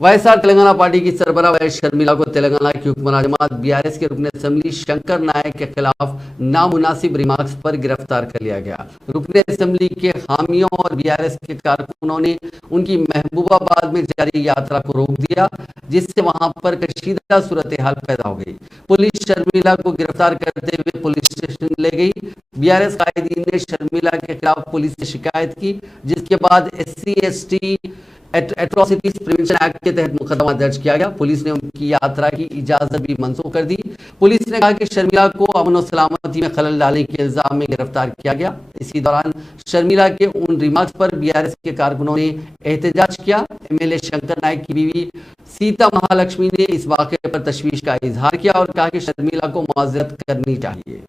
वाईएसआर तेलंगाना पार्टी की सरबराह वाई शर्मिला को तेलंगाना की हुक्मरान जमात बीआरएस के रुकन असेंबली शंकर नायक के खिलाफ नामुनासिब रिमार्क्स पर गिरफ्तार कर लिया गया। रुकन असेंबली के हामियों और बीआरएस के कारकुनों ने उनकी महबूबाबाद में जारी यात्रा को रोक दिया, जिससे वहां पर कशीदा सूरत हाल पैदा हो गई। पुलिस शर्मिला को गिरफ्तार करते हुए पुलिस स्टेशन ले गई। बीआरएस कायदीन ने शर्मिला के खिलाफ पुलिस से शिकायत की, जिसके बाद SC/ST एट्रोसिटीज प्रिवेंशन एक्ट के तहत मुकदमा दर्ज किया गया। पुलिस ने उनकी यात्रा की इजाजत भी मंसूख कर दी। पुलिस ने कहा कि शर्मिला को अमन और सलामती में खलल डालने के इल्जाम में गिरफ्तार किया गया। इसी दौरान शर्मिला के उन रिमार्क्स पर बीआरएस के कारकुनों ने एहतजाज किया। MLA शंकर नायक की बीवी सीता महालक्ष्मी ने इस वाक़े पर तशवीश का इजहार किया और कहा कि शर्मिला को मुआवजत करनी चाहिए।